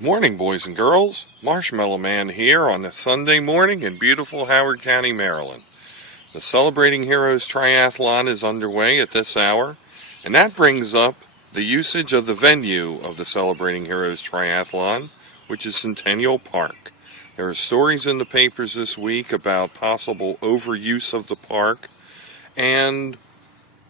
Morning, boys and girls. Marshmallow Man here on a Sunday morning in beautiful Howard County, Maryland. The Celebrating Heroes Triathlon is underway at this hour, and that brings up the usage of the venue of the Celebrating Heroes Triathlon, which is Centennial Park. There are stories in the papers this week about possible overuse of the park, and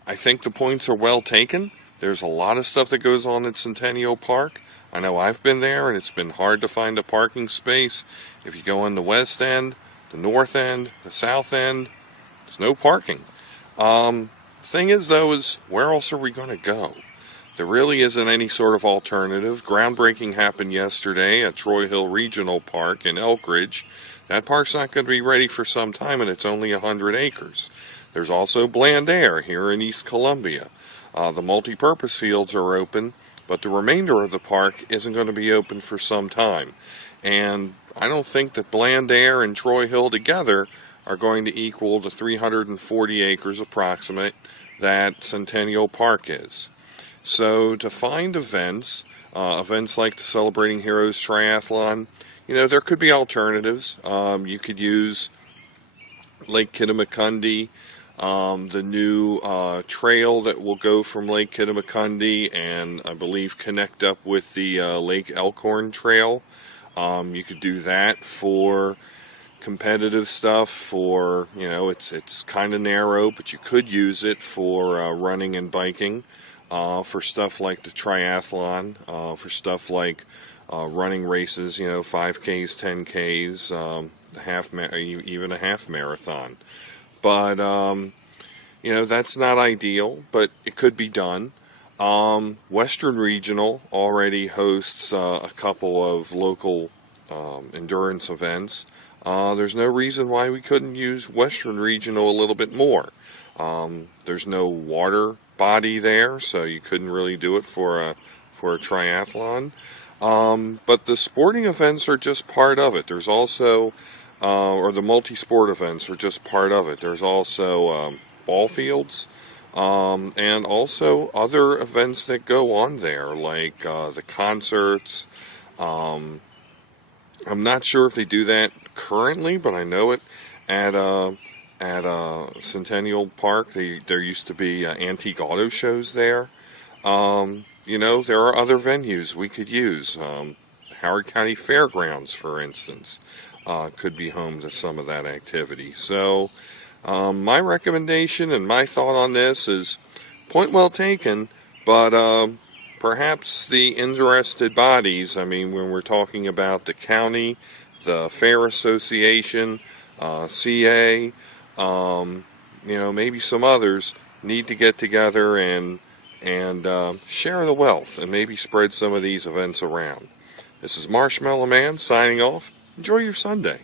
I think the points are well taken. There's a lot of stuff that goes on at Centennial Park. I know I've been there, and it's been hard to find a parking space. If you go in the west end, the north end, the south end, there's no parking. Thing is, though, is where else are we going to go? There really isn't any sort of alternative. Groundbreaking happened yesterday at Troy Hill Regional Park in Elkridge. That park's not going to be ready for some time, and it's only 100 acres. There's also Bland Air here in East Columbia. The multi-purpose fields are open, but the remainder of the park isn't going to be open for some time. And I don't think that Bland Air and Troy Hill together are going to equal the 340 acres approximate that Centennial Park is. So to find events like the Celebrating Heroes Triathlon, there could be alternatives. You could use Lake Kittamaqundi, the new trail that will go from Lake Kittamaqundi and I believe connect up with the Lake Elkhorn Trail. You could do that for competitive stuff. For it's kind of narrow, but you could use it for running and biking. For stuff like the triathlon, for stuff like running races, 5Ks, 10Ks, even a half marathon. But, that's not ideal, but it could be done. Western Regional already hosts a couple of local endurance events. There's no reason why we couldn't use Western Regional a little bit more. There's no water body there, so you couldn't really do it for a triathlon. But the sporting events are just part of it. There's also or the multi-sport events are just part of it. There's also ball fields, and also other events that go on there, like the concerts. I'm not sure if they do that currently, but I know it at Centennial Park. There used to be antique auto shows there. There are other venues we could use. Howard County Fairgrounds, for instance, could be home to some of that activity. So my recommendation and my thought on this is point well taken, but perhaps the interested bodies, when we're talking about the county, the Fair Association, CA, maybe some others need to get together and share the wealth and maybe spread some of these events around. This is Marshmallow Man signing off. Enjoy your Sunday.